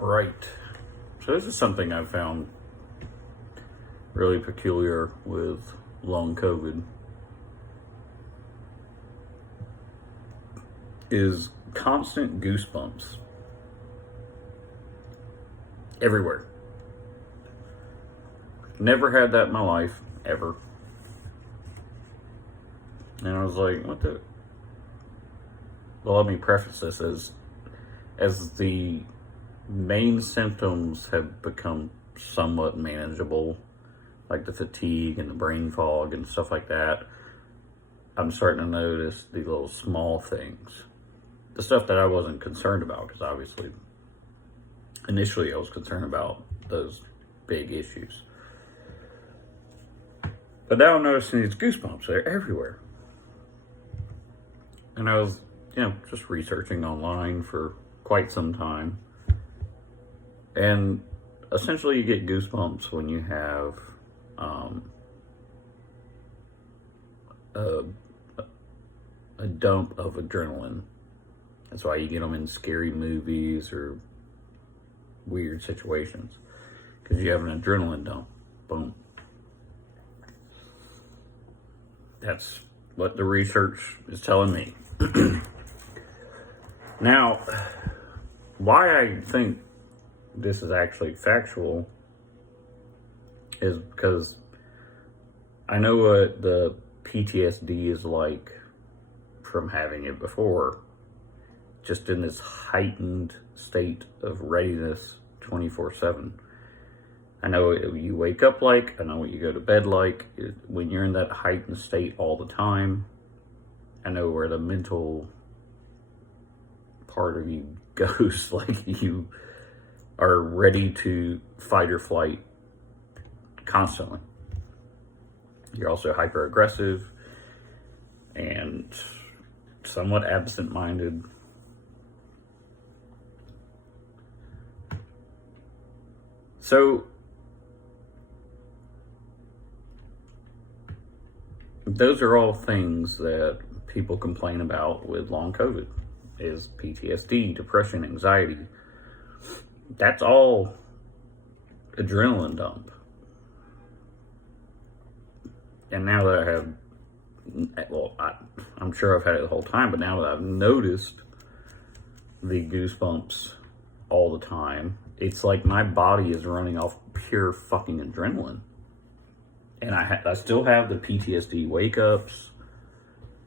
Right. So this is something I found really peculiar with long COVID is constant goosebumps everywhere. Never had that in my life, ever. And I was like, what the? Well, let me preface this as the main symptoms have become somewhat manageable, like the fatigue and the brain fog and stuff like that. I'm starting to notice the little small things, the stuff that I wasn't concerned about, because obviously initially I was concerned about those big issues. But now I'm noticing these goosebumps, they're everywhere. And I was, just researching online for quite some time. And essentially you get goosebumps when you have a dump of adrenaline. That's why you get them in scary movies or weird situations, because you have an adrenaline dump. Boom. That's what the research is telling me. Now, why I think this is actually factual is because I know what the PTSD is like from having it before, just in this heightened state of readiness 24/7. I know what you wake up like, I know what you go to bed like. When you're in that heightened state all the time, I know where the mental part of you goes. Like, you are ready to fight or flight constantly. You're also hyper aggressive and somewhat absent minded. So those are all things that people complain about with long COVID, is PTSD, depression, anxiety. That's all adrenaline dump. And now that I have, I'm sure I've had it the whole time, but now that I've noticed the goosebumps all the time, it's like my body is running off pure fucking adrenaline. And I still have the PTSD wake-ups,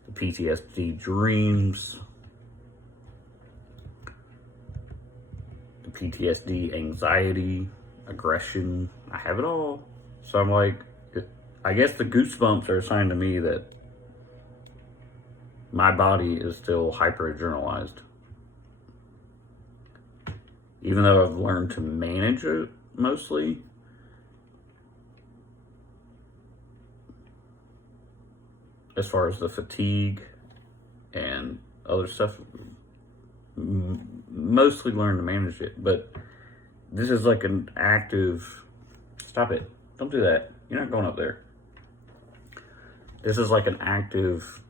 the PTSD dreams, the PTSD anxiety, aggression. I have it all. So I'm like, I guess the goosebumps are a sign to me that my body is still hyper-adrenalized. Even though I've learned to manage it mostly, as far as the fatigue and other stuff, mostly learned to manage it. But this is like an active, stop it, don't do that, you're not going up there. This is like an active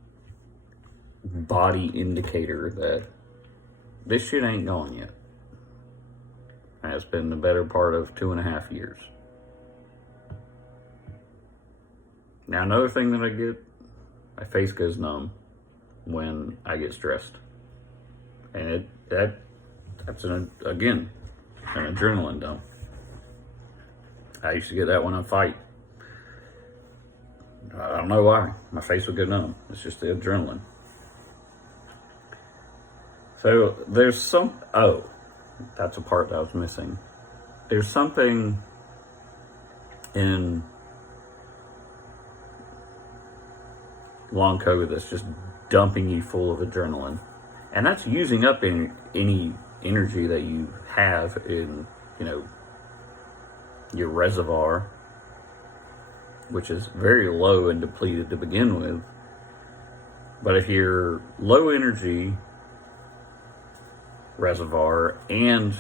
body indicator that this shit ain't gone yet. And it's been the better part of 2.5 years. Now, another thing that I get, my face goes numb when I get stressed. And that's an adrenaline dump. I used to get that when I fight. I don't know why. My face would go numb. It's just the adrenaline. So there's that's a part that I was missing. There's something in long COVID that's just dumping you full of adrenaline. And that's using up any energy that you have in, your reservoir, which is very low and depleted to begin with. But if you're low energy reservoir and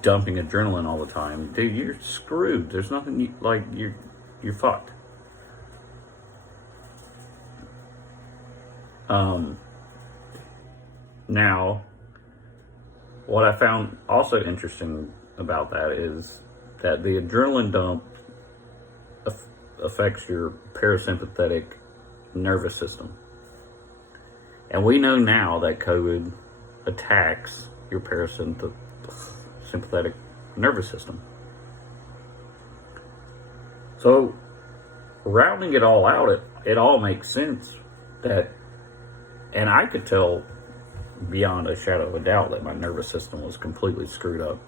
dumping adrenaline all the time, dude, you're screwed. There's nothing you're fucked. Now, what I found also interesting about that is that the adrenaline dump affects your parasympathetic nervous system. And we know now that COVID attacks your parasympathetic nervous system. So, rounding it all out, it all makes sense that, and I could tell beyond a shadow of a doubt that my nervous system was completely screwed up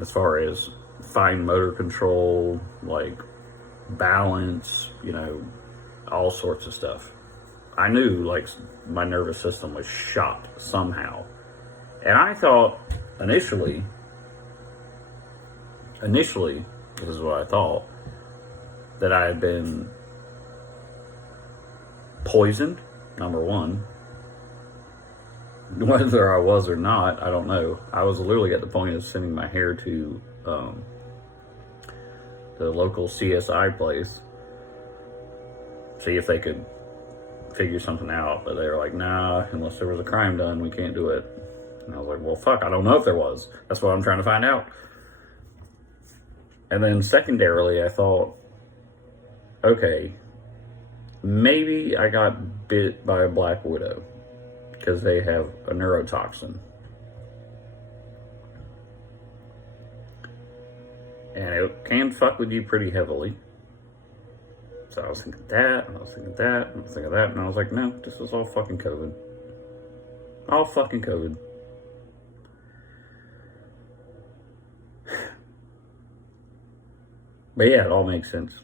as far as fine motor control, like balance, all sorts of stuff. I knew like my nervous system was shot somehow. And I thought initially, this is what I thought, that I had been poisoned, number one. Whether I was or not, I don't know. I was literally at the point of sending my hair to the local CSI place, see if they could figure something out. But they were like, nah, unless there was a crime done, we can't do it. And I was like, well, fuck, I don't know if there was. That's what I'm trying to find out. And then secondarily, I thought, okay, maybe I got bit by a black widow because they have a neurotoxin. And it can fuck with you pretty heavily. So I was thinking that, and I was thinking that, and I was thinking that, and I was like, no, this was all fucking COVID. All fucking COVID. But yeah, it all makes sense.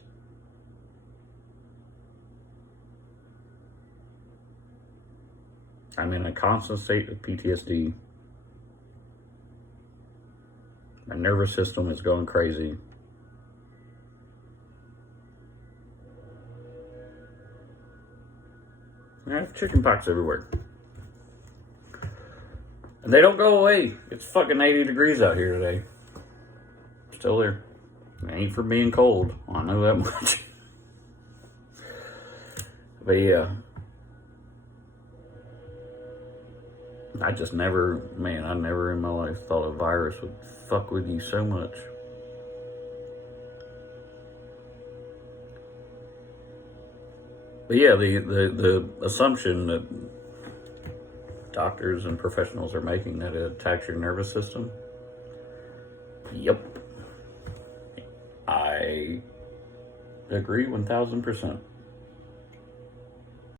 I'm in a constant state of PTSD. My nervous system is going crazy. I have chickenpox everywhere. And they don't go away. It's fucking 80 degrees out here today. Still there. It ain't for being cold. I know that much. But yeah. I never in my life thought a virus would fuck with you so much. But yeah, the assumption that doctors and professionals are making that it attacks your nervous system. Yep. I agree 1000%.